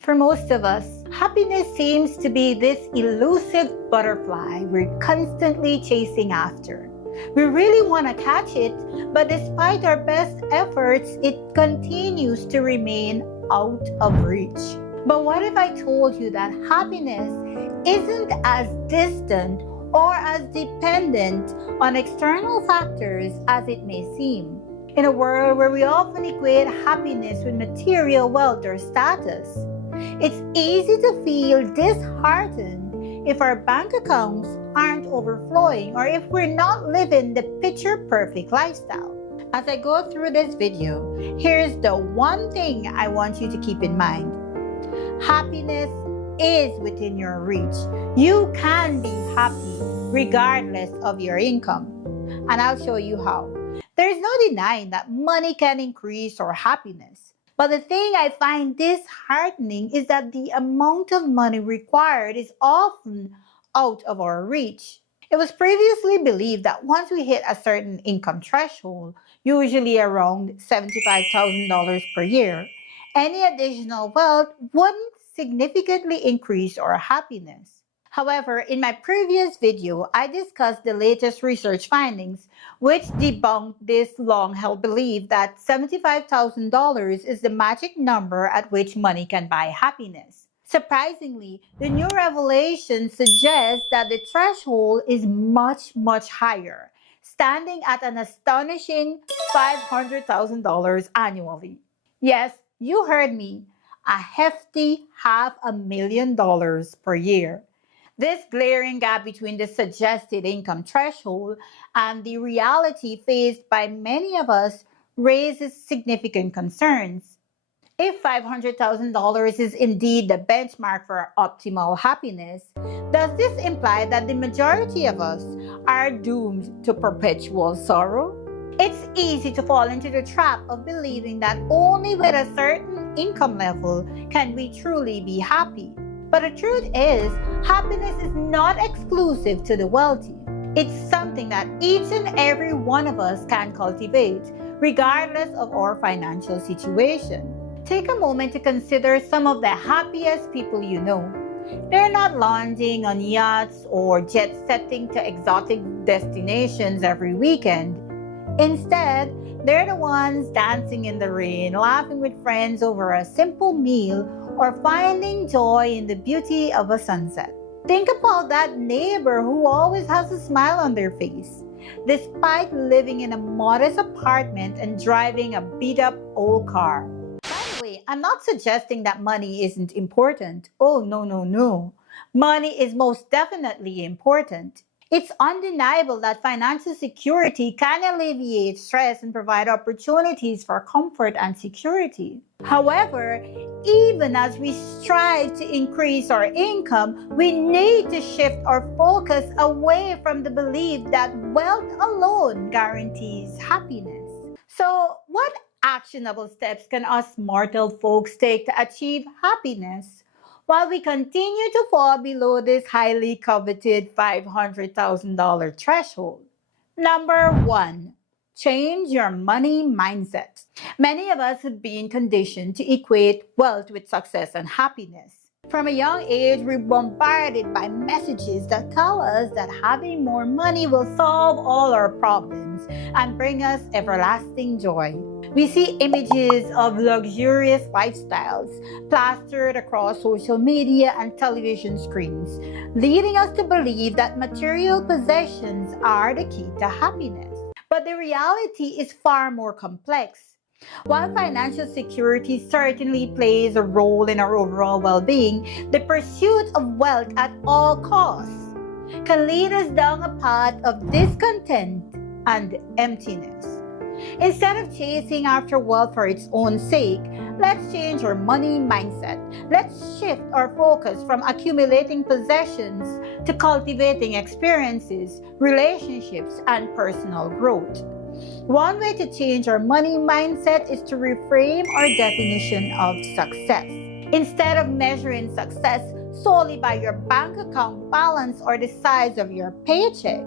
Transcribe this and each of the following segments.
For most of us, happiness seems to be this elusive butterfly we're constantly chasing after. We really want to catch it, but despite our best efforts, it continues to remain out of reach. But what if I told you that happiness isn't as distant or as dependent on external factors as it may seem? In a world where we often equate happiness with material wealth or status, it's easy to feel disheartened if our bank accounts aren't overflowing or if we're not living the picture-perfect lifestyle. As I go through this video, here's the one thing I want you to keep in mind. Happiness is within your reach. You can be happy regardless of your income. And I'll show you how. There's no denying that money can increase our happiness. But the thing I find disheartening is that the amount of money required is often out of our reach. It was previously believed that once we hit a certain income threshold, usually around $75,000 per year, any additional wealth wouldn't significantly increase our happiness. However, in my previous video, I discussed the latest research findings, which debunked this long-held belief that $75,000 is the magic number at which money can buy happiness. Surprisingly, the new revelation suggests that the threshold is much higher, standing at an astonishing $500,000 annually. Yes, you heard me, a hefty $500,000 per year. This glaring gap between the suggested income threshold and the reality faced by many of us raises significant concerns. If $500,000 is indeed the benchmark for optimal happiness, does this imply that the majority of us are doomed to perpetual sorrow? It's easy to fall into the trap of believing that only with a certain income level can we truly be happy. But the truth is, happiness is not exclusive to the wealthy. It's something that each and every one of us can cultivate, regardless of our financial situation. Take a moment to consider some of the happiest people you know. They're not lounging on yachts or jet-setting to exotic destinations every weekend. Instead, they're the ones dancing in the rain, laughing with friends over a simple meal, or finding joy in the beauty of a sunset. Think about that neighbor who always has a smile on their face, despite living in a modest apartment and driving a beat-up old car. By the way, I'm not suggesting that money isn't important. Oh, no. Money is most definitely important. It's undeniable that financial security can alleviate stress and provide opportunities for comfort and security. However, even as we strive to increase our income, we need to shift our focus away from the belief that wealth alone guarantees happiness. So, what actionable steps can us mortal folks take to achieve happiness while we continue to fall below this highly coveted $500,000 threshold? Number 1, change your money mindset. Many of us have been conditioned to equate wealth with success and happiness. From a young age, we're bombarded by messages that tell us that having more money will solve all our problems and bring us everlasting joy. We see images of luxurious lifestyles plastered across social media and television screens, leading us to believe that material possessions are the key to happiness. But the reality is far more complex. While financial security certainly plays a role in our overall well-being, the pursuit of wealth at all costs can lead us down a path of discontent and emptiness. Instead of chasing after wealth for its own sake, let's change our money mindset. Let's shift our focus from accumulating possessions to cultivating experiences, relationships, and personal growth. One way to change our money mindset is to reframe our definition of success. Instead of measuring success solely by your bank account balance or the size of your paycheck,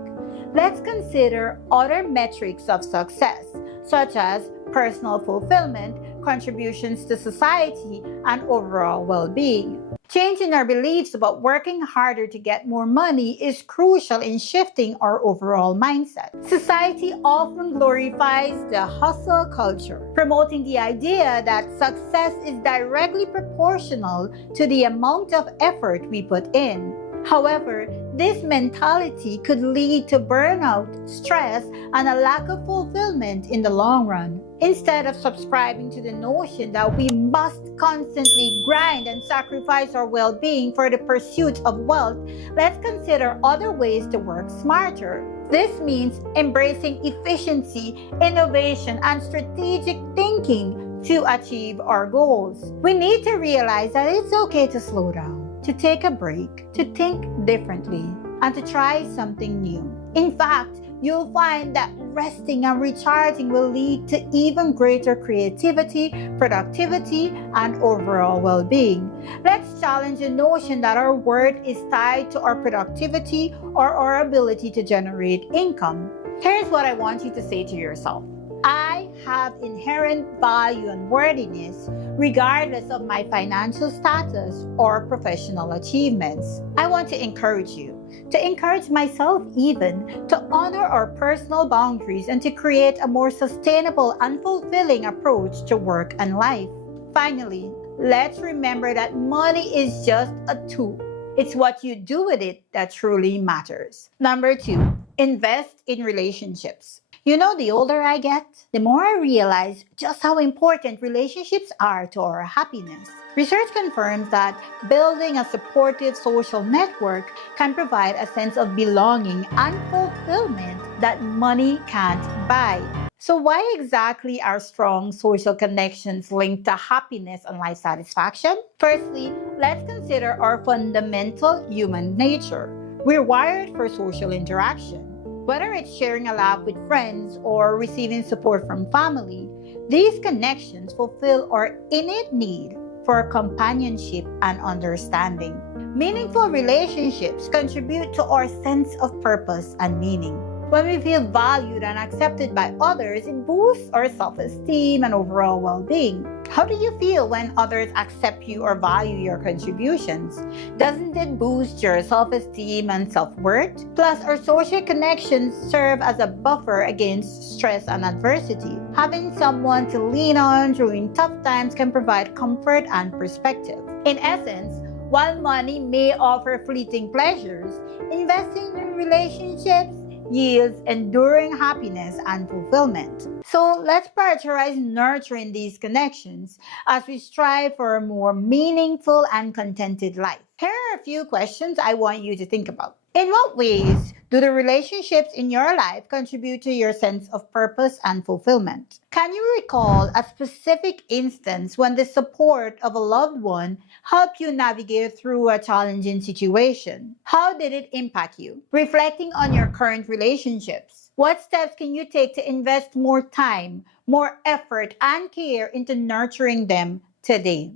let's consider other metrics of success, such as personal fulfillment, contributions to society and overall well-being. Changing our beliefs about working harder to get more money is crucial in shifting our overall mindset. Society often glorifies the hustle culture, promoting the idea that success is directly proportional to the amount of effort we put in. However, this mentality could lead to burnout, stress, and a lack of fulfillment in the long run. Instead of subscribing to the notion that we must constantly grind and sacrifice our well-being for the pursuit of wealth, let's consider other ways to work smarter. This means embracing efficiency, innovation, and strategic thinking to achieve our goals. We need to realize that it's okay to slow down, to take a break, to think differently, and to try something new. In fact, you'll find that resting and recharging will lead to even greater creativity, productivity, and overall well-being. Let's challenge the notion that our worth is tied to our productivity or our ability to generate income. Here's what I want you to say to yourself. I have inherent value and worthiness regardless of my financial status or professional achievements. I want to encourage you, to encourage myself even, to honor our personal boundaries and to create a more sustainable and fulfilling approach to work and life. Finally, let's remember that money is just a tool. It's what you do with it that truly matters. Number 2, invest in relationships. You know, the older I get, the more I realize just how important relationships are to our happiness. Research confirms that building a supportive social network can provide a sense of belonging and fulfillment that money can't buy. So why exactly are strong social connections linked to happiness and life satisfaction? Firstly, let's consider our fundamental human nature. We're wired for social interaction. Whether it's sharing a laugh with friends or receiving support from family, these connections fulfill our innate need for companionship and understanding. Meaningful relationships contribute to our sense of purpose and meaning. When we feel valued and accepted by others, it boosts our self-esteem and overall well-being. How do you feel when others accept you or value your contributions? Doesn't it boost your self-esteem and self-worth? Plus, our social connections serve as a buffer against stress and adversity. Having someone to lean on during tough times can provide comfort and perspective. In essence, while money may offer fleeting pleasures, investing in relationships yields enduring happiness and fulfillment. So let's prioritize nurturing these connections as we strive for a more meaningful and contented life. Here are a few questions I want you to think about. In what ways do the relationships in your life contribute to your sense of purpose and fulfillment? Can you recall a specific instance when the support of a loved one helped you navigate through a challenging situation? How did it impact you? Reflecting on your current relationships, what steps can you take to invest more time, more effort, and care into nurturing them today?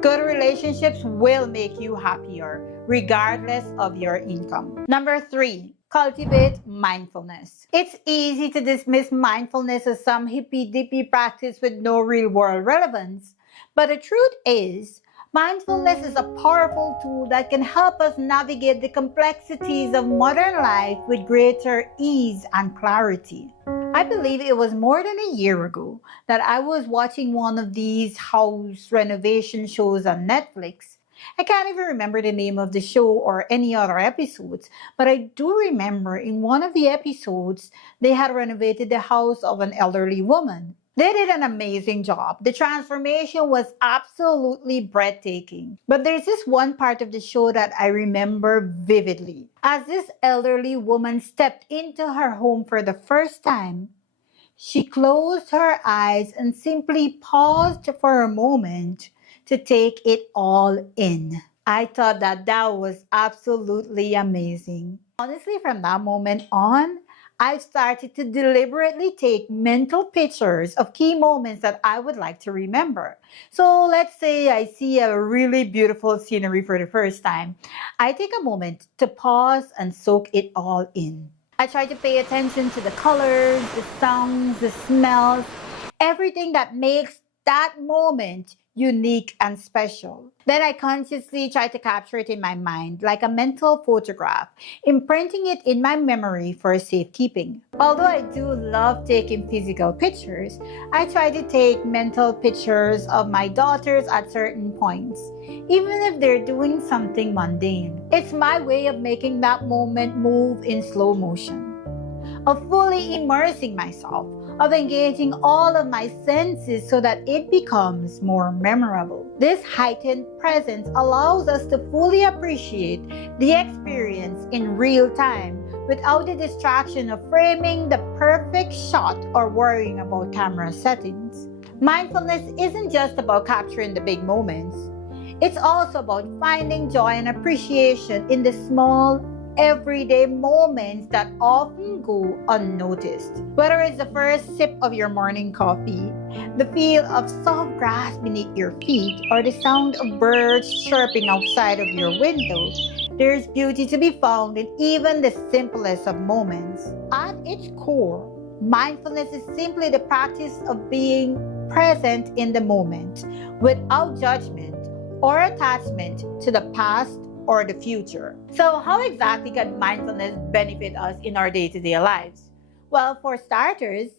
Good relationships will make you happier, regardless of your income. Number 3, cultivate mindfulness. It's easy to dismiss mindfulness as some hippy-dippy practice with no real-world relevance. But the truth is, mindfulness is a powerful tool that can help us navigate the complexities of modern life with greater ease and clarity. I believe it was more than a year ago that I was watching one of these house renovation shows on Netflix. I can't even remember the name of the show or any other episodes, but I do remember in one of the episodes, they had renovated the house of an elderly woman. They did an amazing job. The transformation was absolutely breathtaking. But there's this one part of the show that I remember vividly. As this elderly woman stepped into her home for the first time, she closed her eyes and simply paused for a moment to take it all in. I thought that was absolutely amazing. Honestly, from that moment on, I started to deliberately take mental pictures of key moments that I would like to remember. So let's say I see a really beautiful scenery for the first time. I take a moment to pause and soak it all in. I try to pay attention to the colors, the sounds, the smells, everything that makes that moment unique and special. Then I consciously try to capture it in my mind like a mental photograph, imprinting it in my memory for safekeeping. Although I do love taking physical pictures, I try to take mental pictures of my daughters at certain points, even if they're doing something mundane. It's my way of making that moment move in slow motion, of fully immersing myself, of engaging all of my senses so that it becomes more memorable. This heightened presence allows us to fully appreciate the experience in real time without the distraction of framing the perfect shot or worrying about camera settings. Mindfulness isn't just about capturing the big moments. It's also about finding joy and appreciation in the small, everyday moments that often go unnoticed. Whether it's the first sip of your morning coffee, the feel of soft grass beneath your feet, or the sound of birds chirping outside of your window, there's beauty to be found in even the simplest of moments. At its core, mindfulness is simply the practice of being present in the moment without judgment or attachment to the past or the future. So how exactly can mindfulness benefit us in our day-to-day lives? Well, for starters,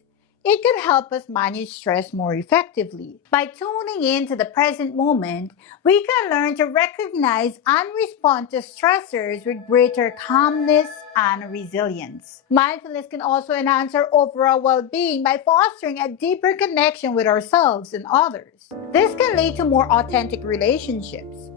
it can help us manage stress more effectively. By tuning into the present moment, we can learn to recognize and respond to stressors with greater calmness and resilience. Mindfulness can also enhance our overall well-being by fostering a deeper connection with ourselves and others. This can lead to more authentic relationships,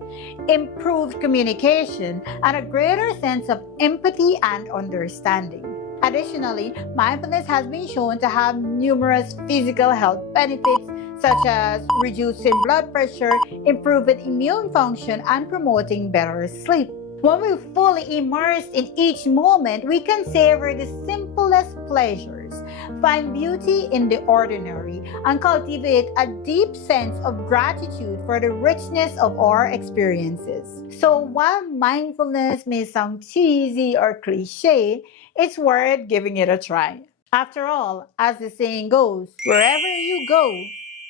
improved communication, and a greater sense of empathy and understanding. Additionally, mindfulness has been shown to have numerous physical health benefits such as reducing blood pressure, improving immune function, and promoting better sleep. When we're fully immersed in each moment, we can savor the simplest pleasures, find beauty in the ordinary, and cultivate a deep sense of gratitude for the richness of our experiences. So while mindfulness may sound cheesy or cliche, it's worth giving it a try. After all, as the saying goes, wherever you go,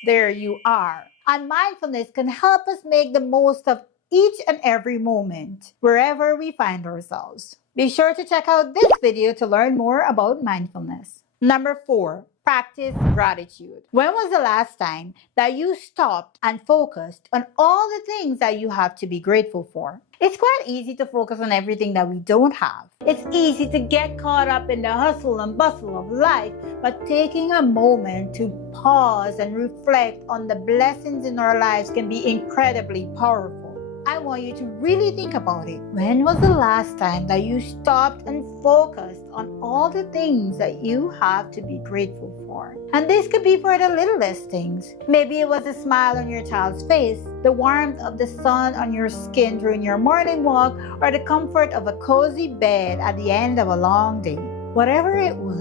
there you are. And mindfulness can help us make the most of each and every moment, wherever we find ourselves. Be sure to check out this video to learn more about mindfulness. Number 4, practice gratitude. When was the last time that you stopped and focused on all the things that you have to be grateful for? It's quite easy to focus on everything that we don't have. It's easy to get caught up in the hustle and bustle of life, but taking a moment to pause and reflect on the blessings in our lives can be incredibly powerful. I want you to really think about it. When was the last time that you stopped and focused on all the things that you have to be grateful for? And this could be for the littlest things. Maybe it was a smile on your child's face, the warmth of the sun on your skin during your morning walk, or the comfort of a cozy bed at the end of a long day. Whatever it was,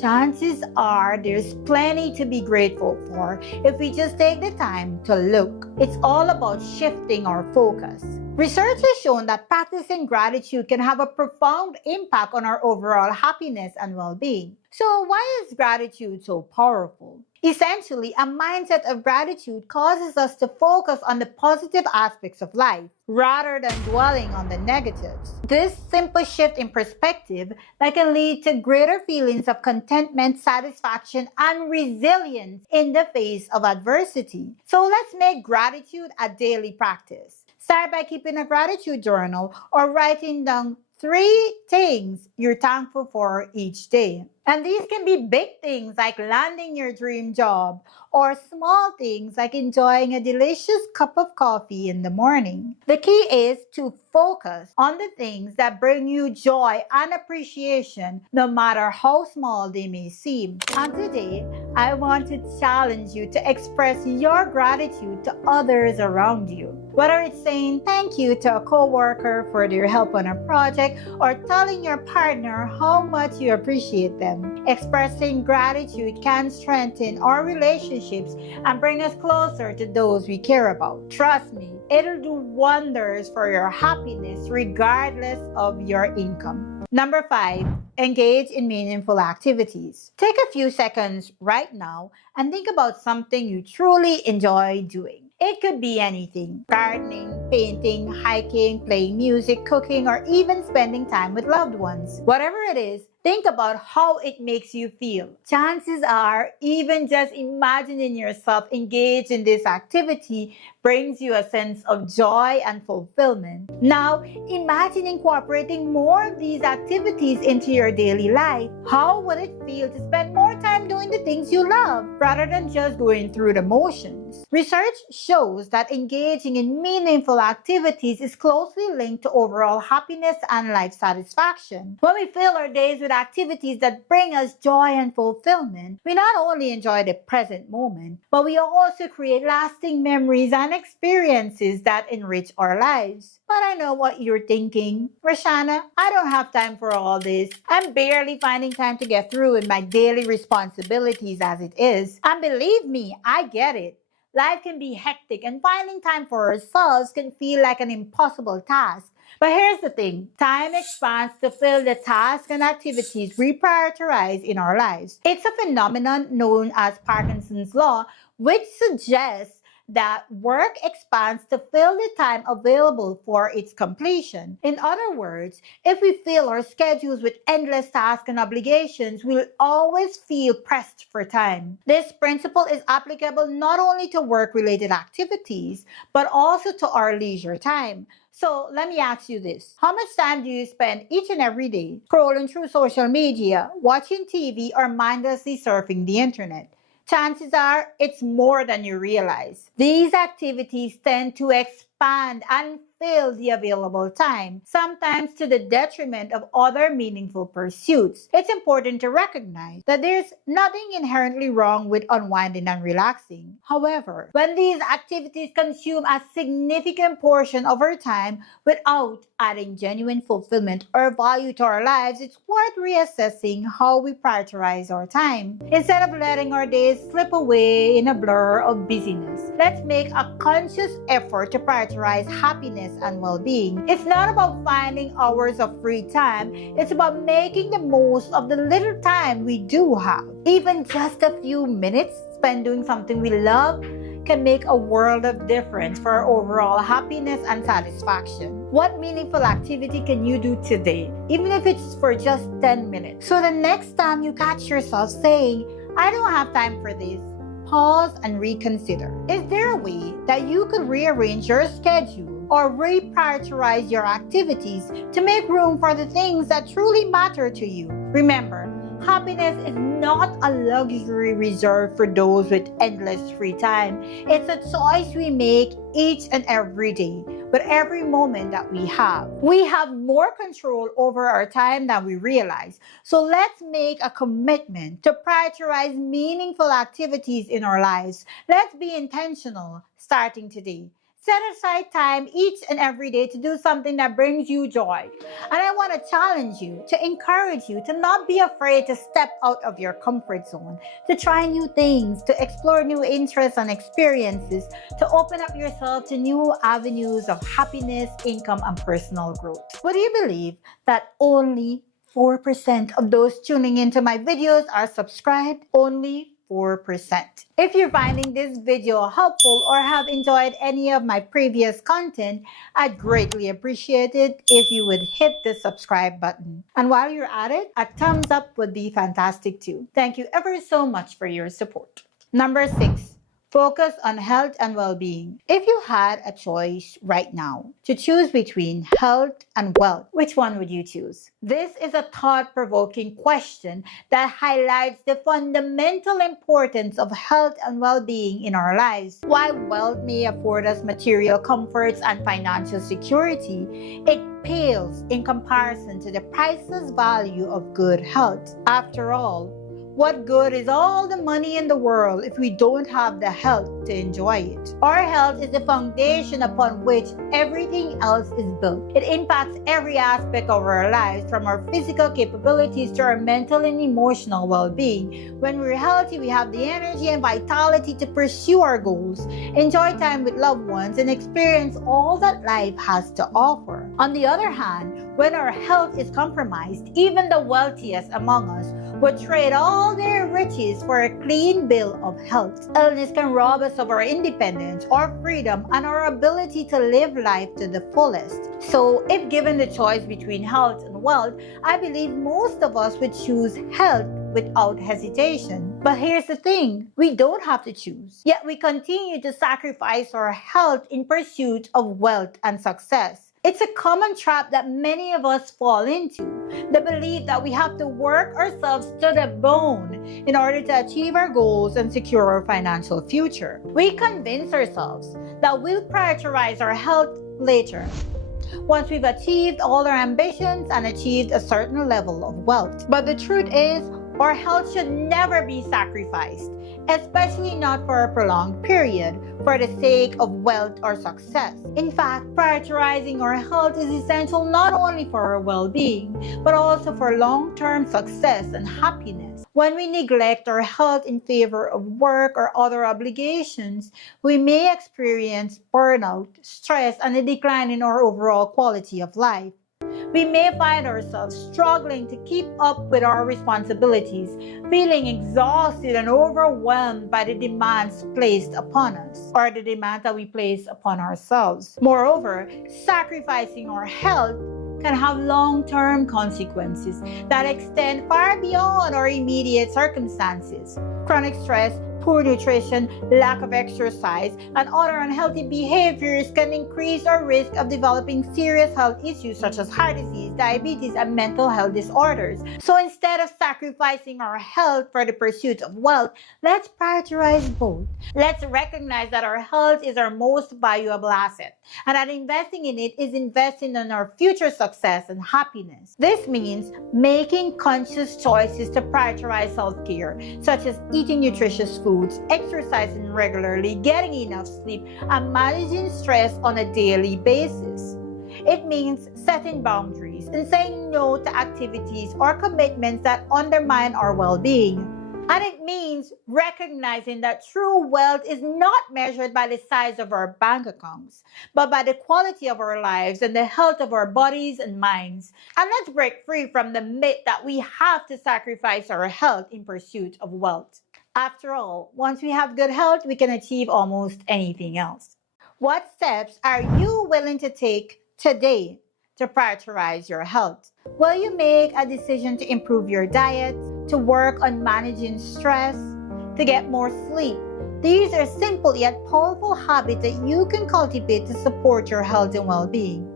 chances are there's plenty to be grateful for if we just take the time to look. It's all about shifting our focus. Research has shown that practicing gratitude can have a profound impact on our overall happiness and well-being. So why is gratitude so powerful? Essentially, a mindset of gratitude causes us to focus on the positive aspects of life rather than dwelling on the negatives. This simple shift in perspective that can lead to greater feelings of contentment, satisfaction, and resilience in the face of adversity. So let's make gratitude a daily practice. Start by keeping a gratitude journal or writing down 3 things you're thankful for each day. And these can be big things like landing your dream job, or small things like enjoying a delicious cup of coffee in the morning. The key is to focus on the things that bring you joy and appreciation, no matter how small they may seem. And today, I want to challenge you to express your gratitude to others around you. Whether it's saying thank you to a coworker for their help on a project, or telling your partner how much you appreciate them. Expressing gratitude can strengthen our relationships and bring us closer to those we care about. Trust me, it'll do wonders for your happiness regardless of your income. Number 5, engage in meaningful activities. Take a few seconds right now and think about something you truly enjoy doing. It could be anything: gardening, painting, hiking, playing music, cooking, or even spending time with loved ones. Whatever it is, think about how it makes you feel. Chances are, even just imagining yourself engaged in this activity brings you a sense of joy and fulfillment. Now, imagine incorporating more of these activities into your daily life. How would it feel to spend more time doing the things you love rather than just going through the motions? Research shows that engaging in meaningful activities is closely linked to overall happiness and life satisfaction. When we fill our days with activities that bring us joy and fulfillment, we not only enjoy the present moment, but we also create lasting memories and experiences that enrich our lives. But I know what you're thinking. Roshana, I don't have time for all this. I'm barely finding time to get through with my daily responsibilities as it is. And believe me, I get it. Life can be hectic and finding time for ourselves can feel like an impossible task. But here's the thing: time expands to fill the tasks and activities we prioritize in our lives. It's a phenomenon known as Parkinson's Law, which suggests that work expands to fill the time available for its completion. In other words, if we fill our schedules with endless tasks and obligations, we'll always feel pressed for time. This principle is applicable not only to work-related activities, but also to our leisure time. So let me ask you this: how much time do you spend each and every day scrolling through social media, watching TV, or mindlessly surfing the internet? Chances are it's more than you realize. These activities tend to expand and fill the available time, sometimes to the detriment of other meaningful pursuits. It's important to recognize that there's nothing inherently wrong with unwinding and relaxing. However, when these activities consume a significant portion of our time without adding genuine fulfillment or value to our lives, it's worth reassessing how we prioritize our time. Instead of letting our days slip away in a blur of busyness, let's make a conscious effort to prioritize happiness and well-being. It's not about finding hours of free time, it's about making the most of the little time we do have. Even just a few minutes spent doing something we love can make a world of difference for our overall happiness and satisfaction. What meaningful activity can you do today, even if it's for just 10 minutes? So the next time you catch yourself saying, "I don't have time for this," pause and reconsider. Is there a way that you could rearrange your schedule or reprioritize your activities to make room for the things that truly matter to you? Remember, happiness is not a luxury reserved for those with endless free time. It's a choice we make each and every day. But every moment that we have more control over our time than we realize. So let's make a commitment to prioritize meaningful activities in our lives. Let's be intentional starting today. Set aside time each and every day to do something that brings you joy. And I want to challenge you, to encourage you to not be afraid to step out of your comfort zone, to try new things, to explore new interests and experiences, to open up yourself to new avenues of happiness, income, and personal growth. Would you believe that only 4% of those tuning into my videos are subscribed? Only 4%. If you're finding this video helpful or have enjoyed any of my previous content, I'd greatly appreciate it if you would hit the subscribe button. And while you're at it, a thumbs up would be fantastic too. Thank you ever so much for your support. Number 6. Focus on health and well-being. If you had a choice right now to choose between health and wealth, which one would you choose? This is a thought-provoking question that highlights the fundamental importance of health and well-being in our lives. While wealth may afford us material comforts and financial security, it pales in comparison to the priceless value of good health. After all, What good is all the money in the world if we don't have the health to enjoy it? Our health is the foundation upon which everything else is built. It impacts every aspect of our lives, from our physical capabilities to our mental and emotional well-being. When we're healthy, we have the energy and vitality to pursue our goals, enjoy time with loved ones, and experience all that life has to offer. On the other hand, when our health is compromised, even the wealthiest among us would trade all their riches for a clean bill of health. Illness can rob us of our independence, our freedom, and our ability to live life to the fullest. So, if given the choice between health and wealth, I believe most of us would choose health without hesitation. But here's the thing, we don't have to choose. Yet we continue to sacrifice our health in pursuit of wealth and success. It's a common trap that many of us fall into, the belief that we have to work ourselves to the bone in order to achieve our goals and secure our financial future. We convince ourselves that we'll prioritize our health later, once we've achieved all our ambitions and achieved a certain level of wealth. But the truth is, our health should never be sacrificed, especially not for a prolonged period, for the sake of wealth or success. In fact, prioritizing our health is essential not only for our well-being, but also for long-term success and happiness. When we neglect our health in favor of work or other obligations, we may experience burnout, stress, and a decline in our overall quality of life. We may find ourselves struggling to keep up with our responsibilities, feeling exhausted and overwhelmed by the demands placed upon us, or the demands that we place upon ourselves. Moreover, sacrificing our health can have long-term consequences that extend far beyond our immediate circumstances. Chronic stress, poor nutrition, lack of exercise, and other unhealthy behaviors can increase our risk of developing serious health issues such as heart disease, diabetes, and mental health disorders. So instead of sacrificing our health for the pursuit of wealth, let's prioritize both. Let's recognize that our health is our most valuable asset, and that investing in it is investing in our future success and happiness. This means making conscious choices to prioritize self-care, such as eating nutritious foods, exercising regularly, getting enough sleep, and managing stress on a daily basis. It means setting boundaries and saying no to activities or commitments that undermine our well-being. And it means recognizing that true wealth is not measured by the size of our bank accounts, but by the quality of our lives and the health of our bodies and minds. And let's break free from the myth that we have to sacrifice our health in pursuit of wealth. After all, once we have good health, we can achieve almost anything else. What steps are you willing to take today to prioritize your health? Will you make a decision to improve your diet, to work on managing stress, to get more sleep? These are simple yet powerful habits that you can cultivate to support your health and well-being.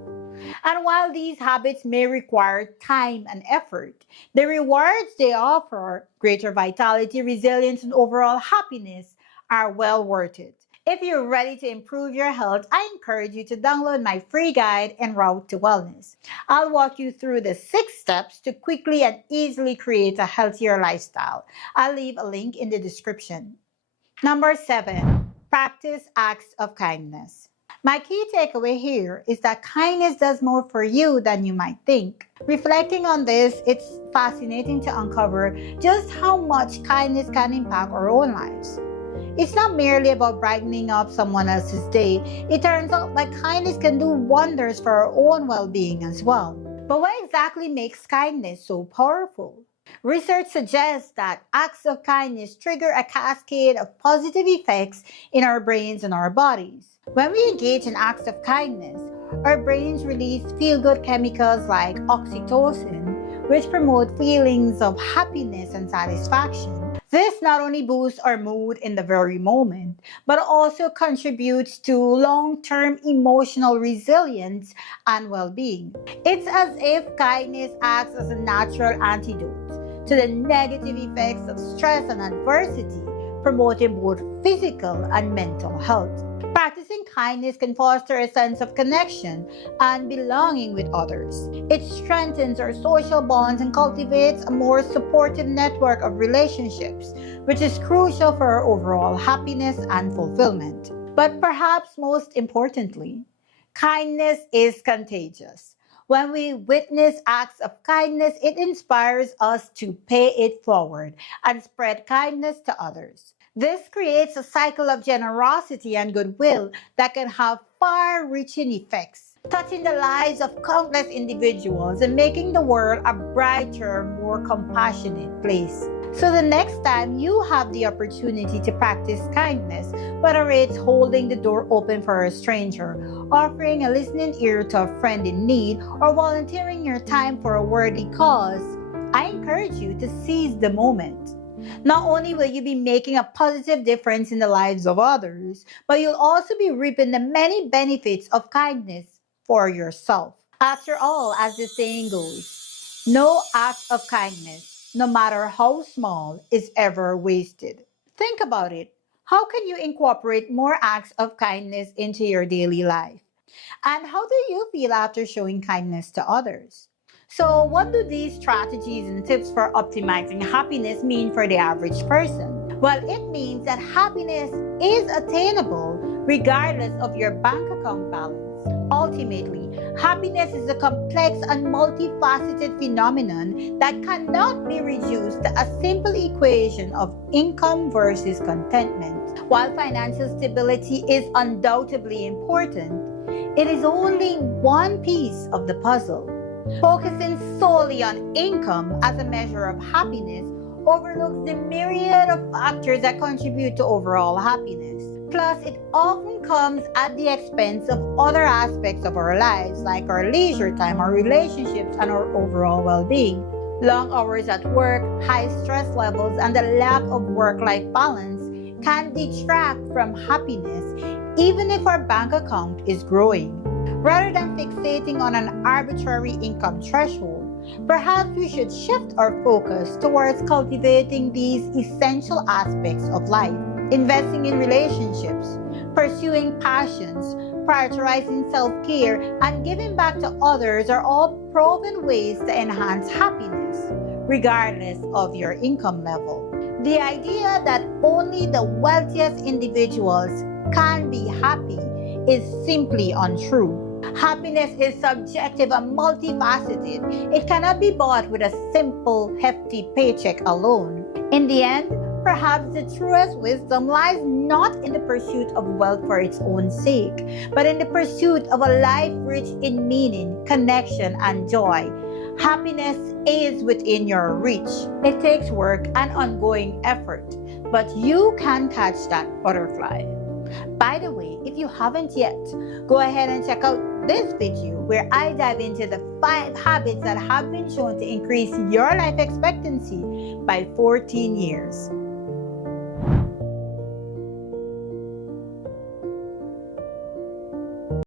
And while these habits may require time and effort, the rewards they offer, greater vitality, resilience, and overall happiness, are well worth it. If you're ready to improve your health, I encourage you to download my free guide, En Route to Wellness. I'll walk you through the 6 steps to quickly and easily create a healthier lifestyle. I'll leave a link in the description. Number 7, practice acts of kindness. My key takeaway here is that kindness does more for you than you might think. Reflecting on this, it's fascinating to uncover just how much kindness can impact our own lives. It's not merely about brightening up someone else's day. It turns out that kindness can do wonders for our own well-being as well. But what exactly makes kindness so powerful? Research suggests that acts of kindness trigger a cascade of positive effects in our brains and our bodies. When we engage in acts of kindness, our brains release feel-good chemicals like oxytocin, which promote feelings of happiness and satisfaction. This not only boosts our mood in the very moment, but also contributes to long-term emotional resilience and well-being. It's as if kindness acts as a natural antidote to the negative effects of stress and adversity, promoting both physical and mental health. Practicing kindness can foster a sense of connection and belonging with others. It strengthens our social bonds and cultivates a more supportive network of relationships, which is crucial for our overall happiness and fulfillment. But perhaps most importantly, kindness is contagious. When we witness acts of kindness, it inspires us to pay it forward and spread kindness to others. This creates a cycle of generosity and goodwill that can have far reaching effects, touching the lives of countless individuals and making the world a brighter, more compassionate place. So, the next time you have the opportunity to practice kindness, whether it's holding the door open for a stranger, offering a listening ear to a friend in need, or volunteering your time for a worthy cause, I encourage you to seize the moment. Not only will you be making a positive difference in the lives of others, but you'll also be reaping the many benefits of kindness for yourself. After all, as the saying goes, no act of kindness, no matter how small, is ever wasted. Think about it. How can you incorporate more acts of kindness into your daily life? And how do you feel after showing kindness to others? So, what do these strategies and tips for optimizing happiness mean for the average person? Well, it means that happiness is attainable regardless of your bank account balance. Ultimately, happiness is a complex and multifaceted phenomenon that cannot be reduced to a simple equation of income versus contentment. While financial stability is undoubtedly important, it is only one piece of the puzzle. Focusing solely on income as a measure of happiness overlooks the myriad of factors that contribute to overall happiness. Plus, it often comes at the expense of other aspects of our lives, like our leisure time, our relationships, and our overall well being. Long hours at work, high stress levels, and the lack of work life balance can detract from happiness, even if our bank account is growing. Rather than fixating on an arbitrary income threshold, perhaps we should shift our focus towards cultivating these essential aspects of life. Investing in relationships, pursuing passions, prioritizing self-care, and giving back to others are all proven ways to enhance happiness, regardless of your income level. The idea that only the wealthiest individuals can be happy is simply untrue. Happiness is subjective and multifaceted. It cannot be bought with a simple, hefty paycheck alone. In the end, perhaps the truest wisdom lies not in the pursuit of wealth for its own sake, but in the pursuit of a life rich in meaning, connection, and joy. Happiness is within your reach. It takes work and ongoing effort, but you can catch that butterfly. By the way, if you haven't yet, go ahead and check out this video where I dive into the 5 habits that have been shown to increase your life expectancy by 14 years.